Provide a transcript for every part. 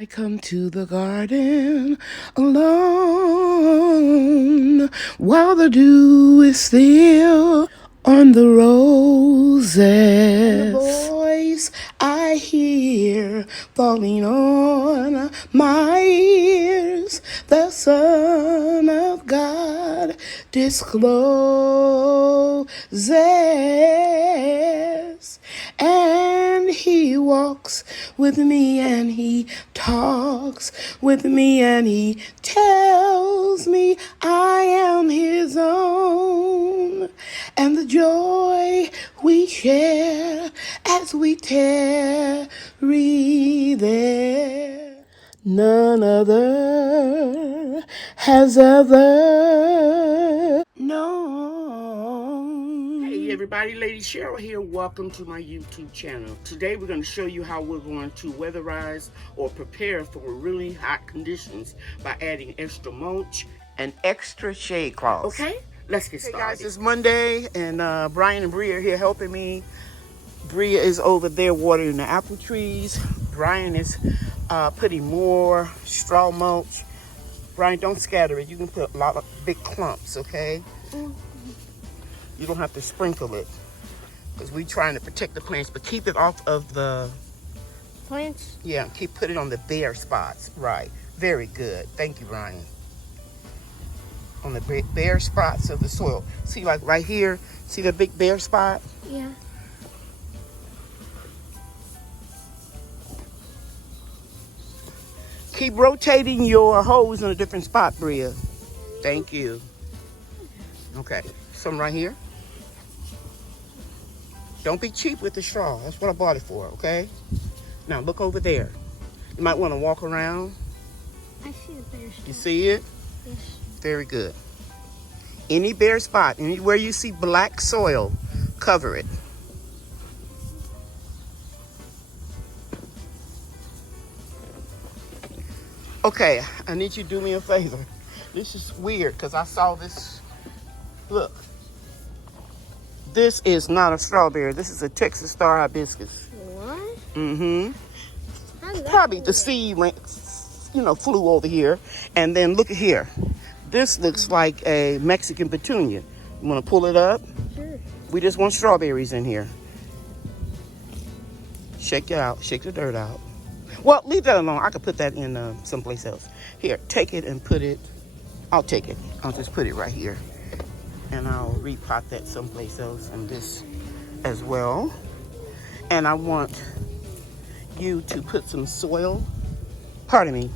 I come to the garden alone while the dew is still on the roses. And the voice I hear falling on my ears, the Son of God discloses. And he walks with me and he talks with me and he tells me I am his own. And the joy we share as we tarry there, none other has ever known. Hey everybody, Lady Cheryl here. Welcome to my YouTube channel. Today we're going to show you how we're going to weatherize or prepare for really hot conditions by adding extra mulch and extra shade cloths. Okay, let's get started. Hey guys, it's Monday and Brian and Bria are here helping me. Bria is over there watering the apple trees. Brian is putting more straw mulch. Brian, don't scatter it. You can put a lot of big clumps, okay? You don't have to sprinkle it because we're trying to protect the plants, but keep it off of the plants. Yeah, put it on the bare spots. Right. Very good. Thank you, Brian. On the bare spots of the soil. See, like right here. See the big bare spot? Yeah. Keep rotating your hose in a different spot, Bria. Thank you. Okay. Some right here. Don't be cheap with the straw. That's what I bought it for, okay? Now look over there. You might want to walk around. I see the bare spot. You see it? Yes. Very good. Any bare spot, anywhere you see black soil, cover it. Okay, I need you to do me a favor. This is weird because I saw this. Look. This is not a strawberry. This is a Texas star hibiscus. What? Mm-hmm. Probably the seed went, flew over here. And then look at here. This looks like a Mexican petunia. You want to pull it up? Sure. We just want strawberries in here. Shake it out. Shake the dirt out. Well, leave that alone. I could put that in someplace else. Here, take it and put it. I'll take it. I'll just put it right here. And I'll repot that someplace else and this as well. And I want you to put some soil. Pardon me.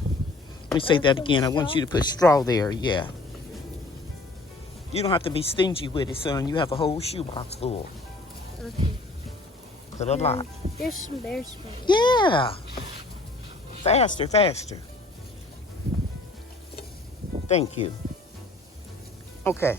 Let me say that again. I want you to put straw there. Yeah. You don't have to be stingy with it, son. You have a whole shoebox full. Okay. Put a lot. There's some bare spots. Yeah. Faster, faster. Thank you. Okay.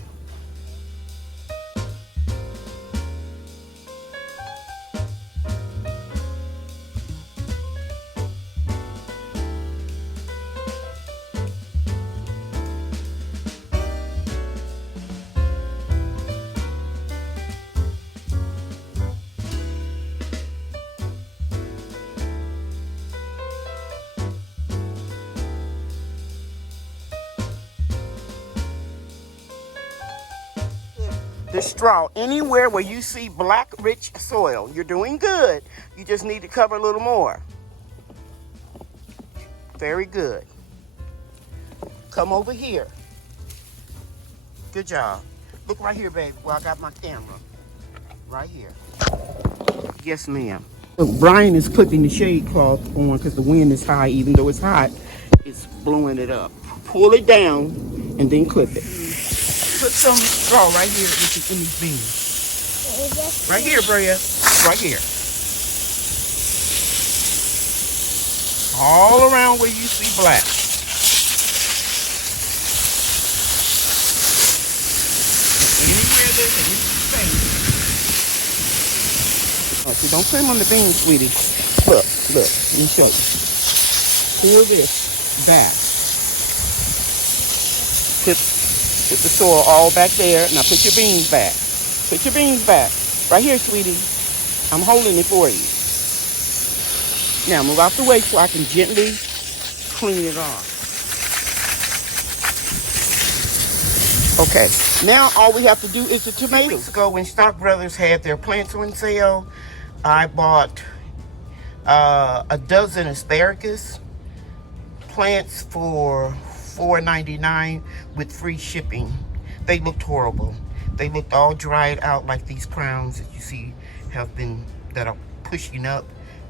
The straw anywhere where you see black rich soil. You're doing good. You just need to cover a little more. Very good. Come over here. Good job. Look right here, baby, where I got my camera. Right here. Yes, ma'am. So Brian is putting the shade cloth on because the wind is high. Even though it's hot, it's blowing it up. Pull it down and then clip it. Put some straw right here in these beans. Right here, Bria. Right here. All around where you see black. Anywhere there's any space. Oh, so don't put them on the beans, sweetie. Look. Let me show you. Pull this back. Put the soil all back there. Now put your beans back. Put your beans back. Right here, sweetie. I'm holding it for you. Now move out the way so I can gently clean it off. Okay, now all we have to do is the tomatoes. 2 weeks ago, when Stock Brothers had their plants on sale, I bought a dozen asparagus plants for $4.99 with free shipping. They looked horrible. They looked all dried out like these crowns that you see that are pushing up,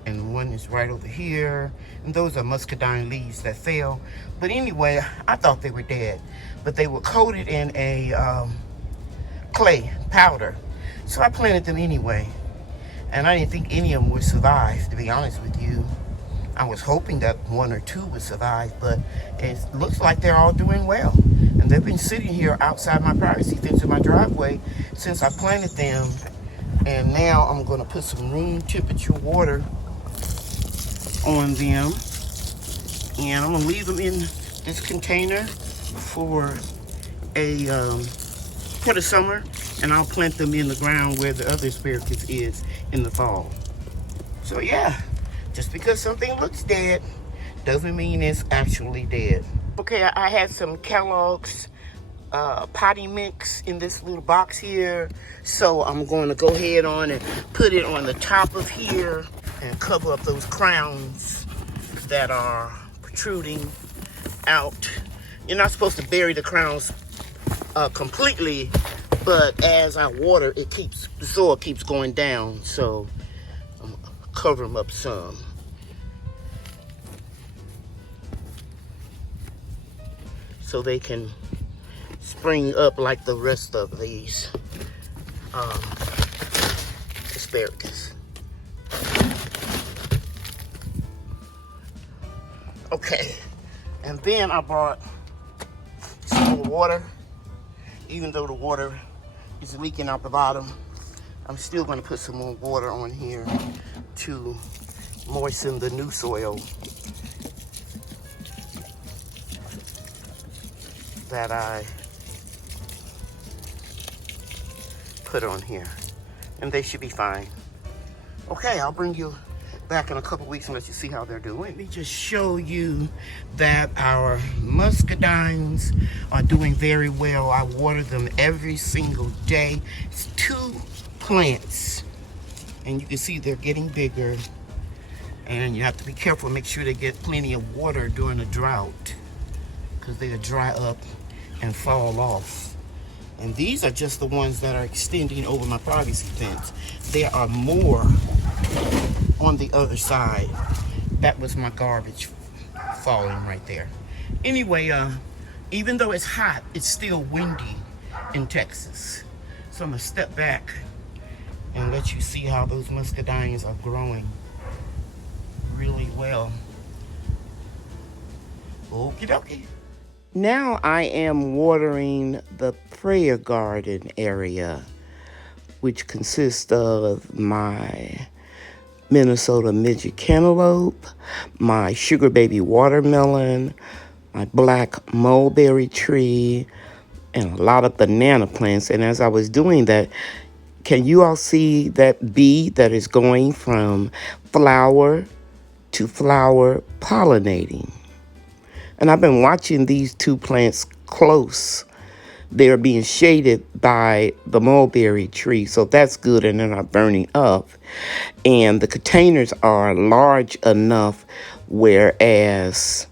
and one is right over here, and those are muscadine leaves that fell. But anyway, I thought they were dead, but they were coated in a clay powder, so I planted them anyway, and I didn't think any of them would survive, to be honest with you. I was hoping that 1 or 2 would survive, but it looks like they're all doing well. And they've been sitting here outside my privacy fence in my driveway since I planted them. And now I'm going to put some room temperature water on them. And I'm going to leave them in this container for the summer. And I'll plant them in the ground where the other asparagus is in the fall. So yeah. Just because something looks dead doesn't mean it's actually dead. Okay, I had some Kellogg's potty mix in this little box here. So I'm going to go ahead on and put it on the top of here and cover up those crowns that are protruding out. You're not supposed to bury the crowns completely, but as I water, the soil keeps going down. So cover them up some. So they can spring up like the rest of these asparagus. Okay, and then I brought some more water. Even though the water is leaking out the bottom, I'm still going to put some more water on here to moisten the new soil that I put on here, and they should be fine. Okay, I'll bring you back in a couple weeks and let you see how they're doing. Let me just show you that our muscadines are doing very well. I water them every single day. It's 2 plants, and you can see they're getting bigger, and you have to be careful, make sure they get plenty of water during a drought, because they'll dry up and fall off. And these are just the ones that are extending over my privacy fence. There are more on the other side. That was my garbage falling right there. Anyway, even though it's hot, it's still windy in Texas. So I'm gonna step back and let you see how those muscadines are growing really well. Okie dokie. Now I am watering the prayer garden area, which consists of my Minnesota midget cantaloupe, my sugar baby watermelon, my black mulberry tree, and a lot of banana plants. And as I was doing that, can you all see that bee that is going from flower to flower pollinating? And I've been watching these 2 plants close. They're being shaded by the mulberry tree, so that's good, and they're not burning up. And the containers are large enough, whereas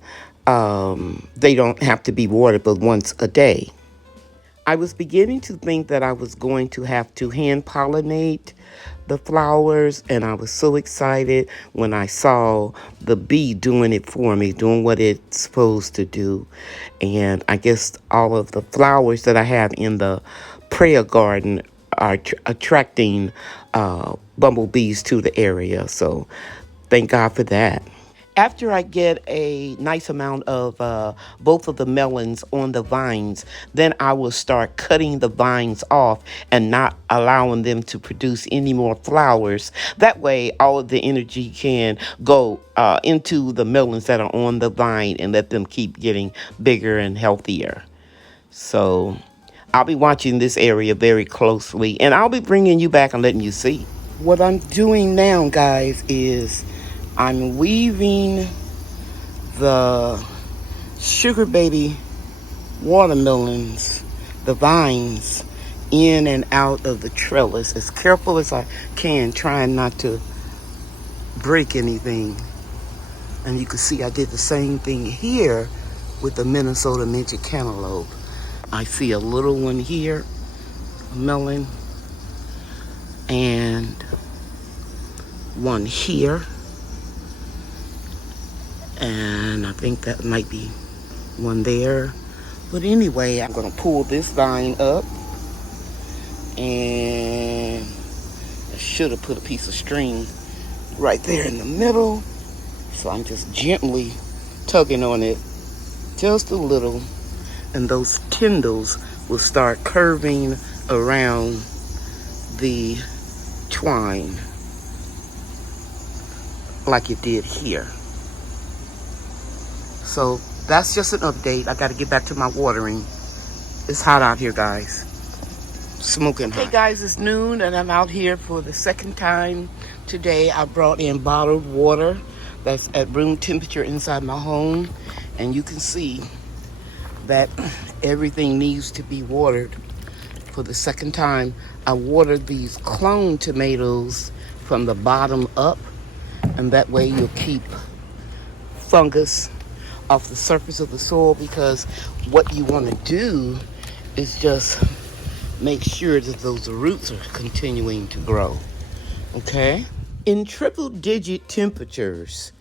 they don't have to be watered but once a day. I was beginning to think that I was going to have to hand pollinate the flowers, and I was so excited when I saw the bee doing it for me, doing what it's supposed to do. And I guess all of the flowers that I have in the prayer garden are attracting bumblebees to the area. So thank God for that. After I get a nice amount of both of the melons on the vines, then I will start cutting the vines off and not allowing them to produce any more flowers. That way, all of the energy can go into the melons that are on the vine and let them keep getting bigger and healthier. So I'll be watching this area very closely, and I'll be bringing you back and letting you see. What I'm doing now, guys, is I'm weaving the sugar baby watermelons, the vines, in and out of the trellis as careful as I can, trying not to break anything. And you can see I did the same thing here with the Minnesota midget cantaloupe. I see a little one here, a melon, and one here. And I think that might be one there. But anyway, I'm gonna pull this vine up, and I should have put a piece of string right there in the middle. So I'm just gently tugging on it just a little, and those tendrils will start curving around the twine like it did here. So that's just an update. I got to get back to my watering. It's hot out here, guys. Smoking hot. Hey guys, it's noon and I'm out here for the second time today. I brought in bottled water that's at room temperature inside my home, and you can see that everything needs to be watered. For the second time, I watered these clone tomatoes from the bottom up, and that way you'll keep fungus off the surface of the soil, because what you want to do is just make sure that those roots are continuing to grow. Okay? In triple digit temperatures,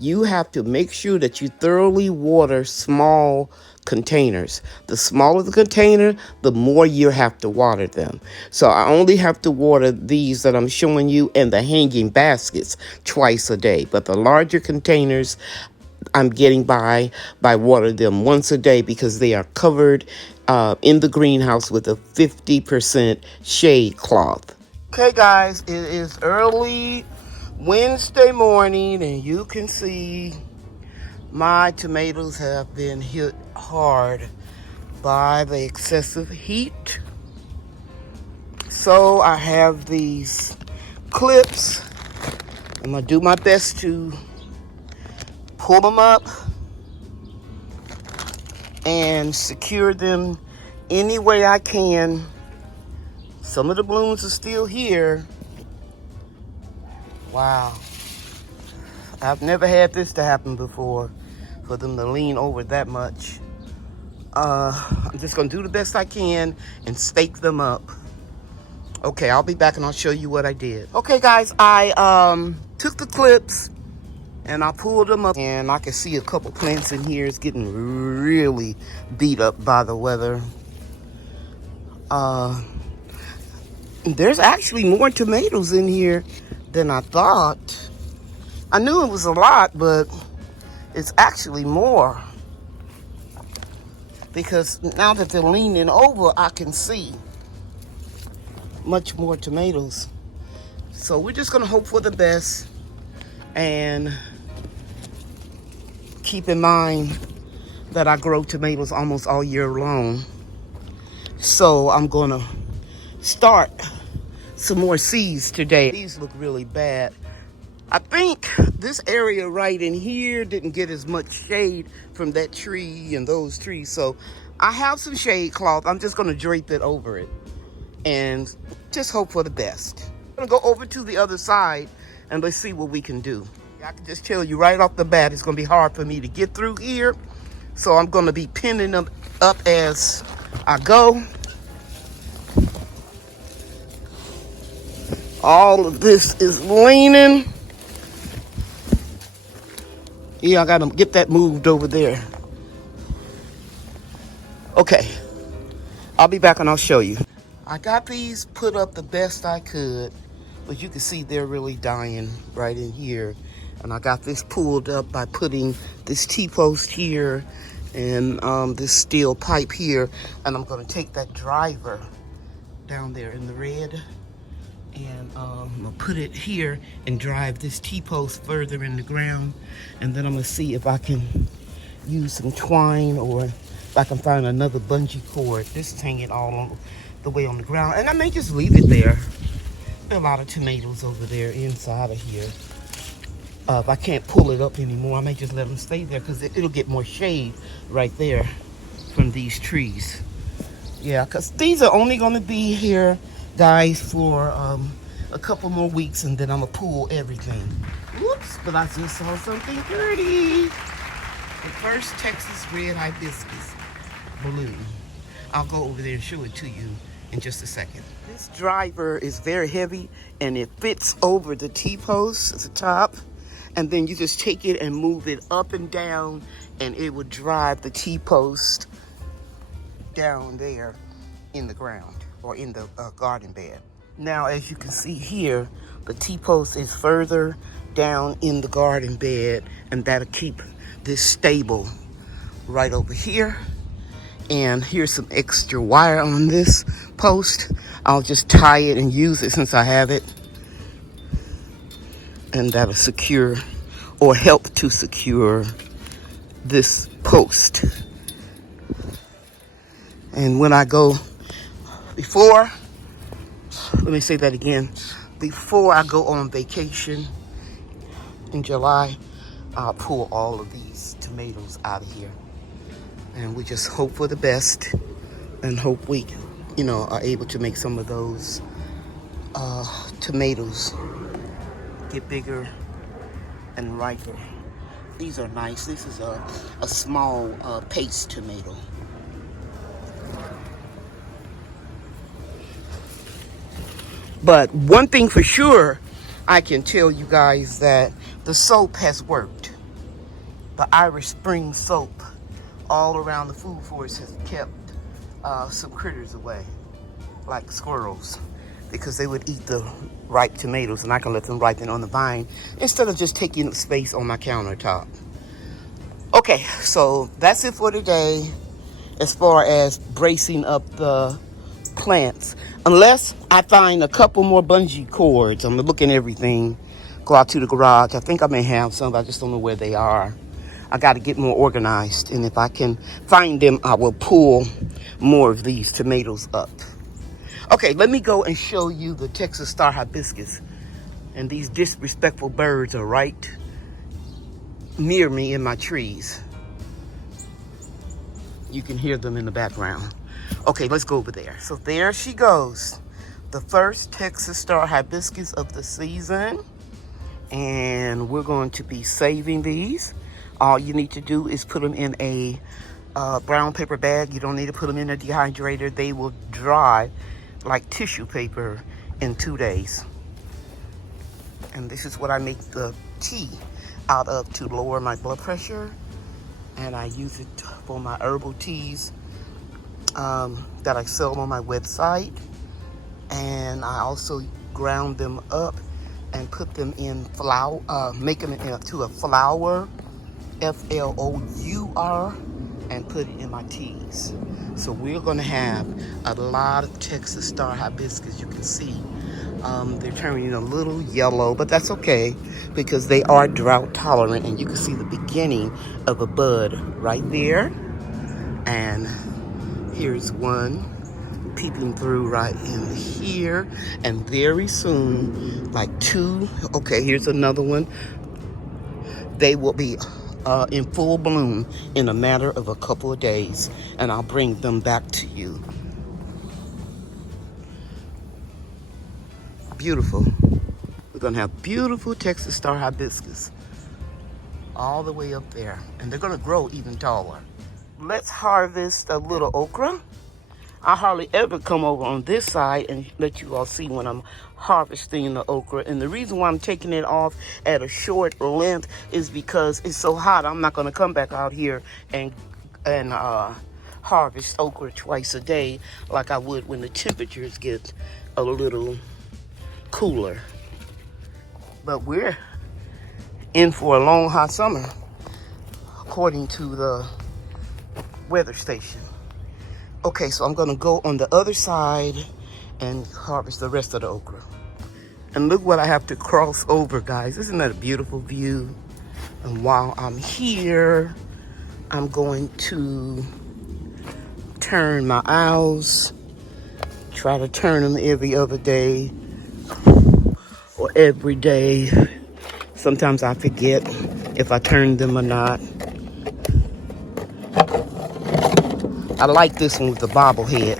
you have to make sure that you thoroughly water small containers. The smaller the container, the more you have to water them. So I only have to water these that I'm showing you and the hanging baskets twice a day. But the larger containers, I'm getting by watering them once a day, because they are covered in the greenhouse with a 50% shade cloth. Okay guys, it is early Wednesday morning, and you can see my tomatoes have been hit hard by the excessive heat. So I have these clips. I'm gonna do my best to pull them up and secure them any way I can. Some of the blooms are still here. Wow. I've never had this to happen before, for them to lean over that much. I'm just gonna do the best I can and stake them up. Okay, I'll be back and I'll show you what I did. Okay guys, I took the clips and I pulled them up, and I can see a couple plants in here is getting really beat up by the weather. There's actually more tomatoes in here than I thought. I knew it was a lot, but it's actually more, because now that they're leaning over, I can see much more tomatoes. So we're just gonna hope for the best and keep in mind that I grow tomatoes almost all year long. So I'm gonna start some more seeds today. These look really bad. I think this area right in here didn't get as much shade from that tree and those trees. So I have some shade cloth. I'm just gonna drape it over it and just hope for the best. I'm gonna go over to the other side and let's see what we can do. I can just tell you right off the bat, it's gonna be hard for me to get through here. So I'm gonna be pinning them up as I go. All of this is leaning. Yeah, I gotta get that moved over there. Okay, I'll be back and I'll show you. I got these put up the best I could, but you can see they're really dying right in here. And I got this pulled up by putting this T-post here and this steel pipe here. And I'm gonna take that driver down there in the red, and I'm gonna put it here and drive this T-post further in the ground. And then I'm gonna see if I can use some twine, or if I can find another bungee cord. This is hanging all on the way on the ground, and I may just leave it there. There are a lot of tomatoes over there inside of here. If I can't pull it up anymore, I may just let them stay there because it'll get more shade right there from these trees. Yeah, because these are only going to be here, guys, for a couple more weeks, and then I'm going to pull everything. Whoops, but I just saw something pretty. The first Texas red hibiscus bloom. I'll go over there and show it to you in just a second. This driver is very heavy, and it fits over the T-post at the top. And then you just take it and move it up and down, and it would drive the T-post down there in the ground or in the garden bed. Now, as you can see here, the T-post is further down in the garden bed, and that'll keep this stable right over here. And here's some extra wire on this post. I'll just tie it and use it since I have it. And that'll secure or help to secure this post. And when I go, let me say that again. Before I go on vacation in July, I'll pull all of these tomatoes out of here. And we just hope for the best and hope we, are able to make some of those tomatoes get bigger and riper. These are nice. This is a small paste tomato. But one thing for sure, I can tell you guys that the soap has worked. The Irish Spring soap all around the food forest has kept some critters away, like squirrels, because they would eat the ripe tomatoes, and I can let them ripen on the vine instead of just taking up space on my countertop. Okay, so that's it for today as far as bracing up the plants. Unless I find a couple more bungee cords, I'm looking at everything, go out to the garage. I think I may have some, but I just don't know where they are. I got to get more organized, and if I can find them, I will pull more of these tomatoes up. Okay, let me go and show you the Texas star hibiscus. And these disrespectful birds are right near me in my trees. You can hear them in the background. Okay, let's go over there. So there she goes. The first Texas star hibiscus of the season. And we're going to be saving these. All you need to do is put them in a brown paper bag. You don't need to put them in a dehydrator. They will dry like tissue paper in 2 days. And this is what I make the tea out of to lower my blood pressure. And I use it for my herbal teas that I sell on my website. And I also ground them up and put them in flour, make them into a flour, F-L-O-U-R, and put it in my teas. So we're gonna have a lot of Texas star hibiscus. You can see they're turning a little yellow, but that's okay because they are drought tolerant, and you can see the beginning of a bud right there. And here's one peeping through right in here, and very soon, like two, okay, here's another one. They will be in full bloom in a matter of a couple of days, and I'll bring them back to you. Beautiful. We're gonna have beautiful Texas star hibiscus all the way up there, and they're gonna grow even taller. Let's harvest a little okra. I hardly ever come over on this side and let you all see when I'm harvesting the okra. And the reason why I'm taking it off at a short length is because it's so hot. I'm not going to come back out here and harvest okra twice a day like I would when the temperatures get a little cooler. But we're in for a long hot summer, according to the weather station. Okay, so I'm gonna go on the other side and harvest the rest of the okra. And look what I have to cross over, guys. Isn't that a beautiful view? And while I'm here, I'm going to turn my owls. Try to turn them every other day or every day. Sometimes I forget if I turn them or not. I like this one with the bobblehead.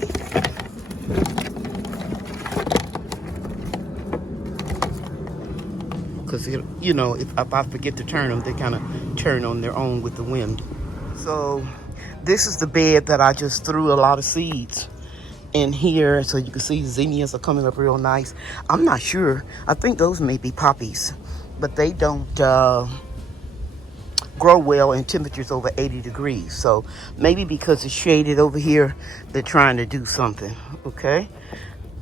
Because, you know, if I forget to turn them, they kind of turn on their own with the wind. So this is the bed that I just threw a lot of seeds in here. So you can see zinnias are coming up real nice. I'm not sure. I think those may be poppies. But they don't grow well in temperatures over 80 degrees. So maybe because it's shaded over here, they're trying to do something. Okay.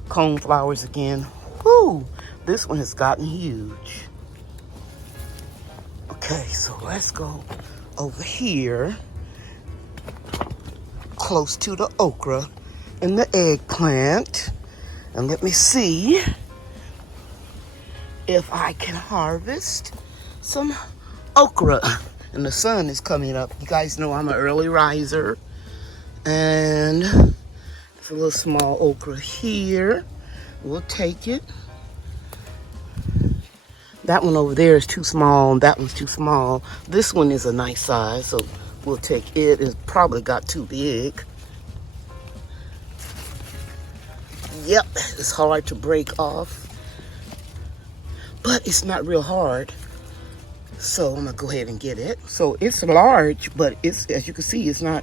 Cone flowers again. Whoo! This one has gotten huge. Okay, so let's go over here, close to the okra and the eggplant. And let me see if I can harvest some okra. And the sun is coming up. You guys know I'm an early riser. And it's a little small okra here. We'll take it. That one over there is too small. That one's too small. This one is a nice size, so we'll take it. It's probably got too big. Yep, it's hard to break off, but it's not real hard. So I'm gonna go ahead and get it. So it's large, but it's, as you can see, it's not,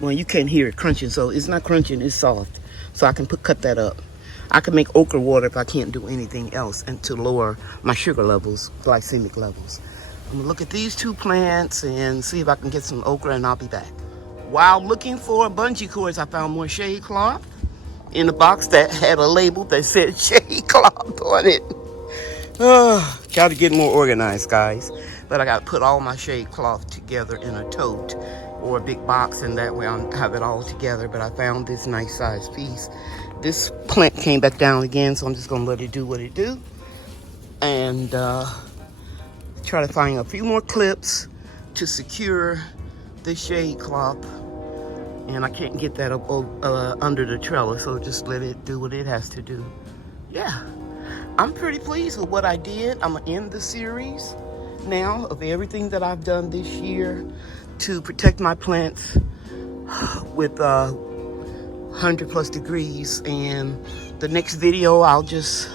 well, you can't hear it crunching, so it's not crunching, it's soft. So I can cut that up. I can make okra water if I can't do anything else, and to lower my sugar levels, glycemic levels. I'm gonna look at these two plants and see if I can get some okra, and I'll be back. While looking for bungee cords, I found more shade cloth in a box that had a label that said shade cloth on it. Got to get more organized, guys. But I got to put all my shade cloth together in a tote or a big box, and that way I'll have it all together. But I found this nice size piece. This plant came back down again, so I'm just going to let it do what it do. And try to find a few more clips to secure this shade cloth. And I can't get that up under the trellis, so just let it do what it has to do. Yeah, I'm pretty pleased with what I did. I'm going to end the series now of everything that I've done this year to protect my plants with 100+ degrees. And the next video, I'll just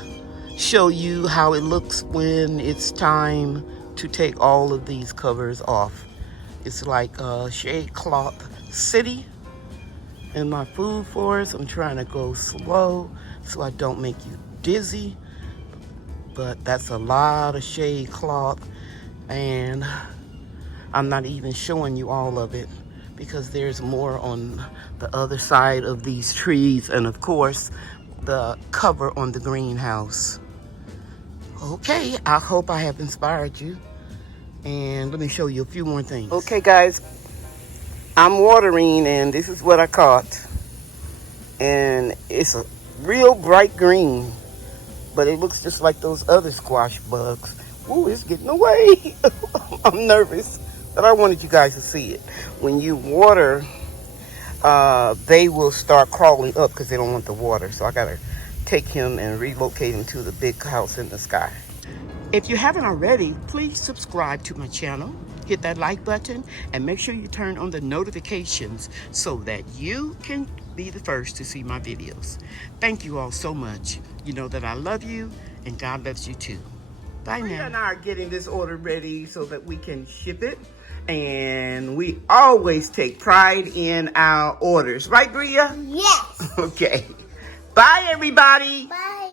show you how it looks when it's time to take all of these covers off. It's like a shade cloth city in my food forest. I'm trying to go slow so I don't make you dizzy, but that's a lot of shade cloth, and I'm not even showing you all of it because there's more on the other side of these trees, and of course the cover on the greenhouse. Okay, I hope I have inspired you, and let me show you a few more things. Okay guys, I'm watering, and this is what I caught, and it's a real bright green, but it looks just like those other squash bugs. Ooh, it's getting away. I'm nervous, but I wanted you guys to see it. When you water, they will start crawling up because they don't want the water, so I gotta take him and relocate him to the big house in the sky. If you haven't already, please subscribe to my channel, hit that like button, and make sure you turn on the notifications so that you can be the first to see my videos. Thank you all so much. You know that I love you, and God loves you too. Bye now. Bria and I are getting this order ready so that we can ship it, and we always take pride in our orders. Right, Bria? Yes. Okay. Bye, everybody. Bye.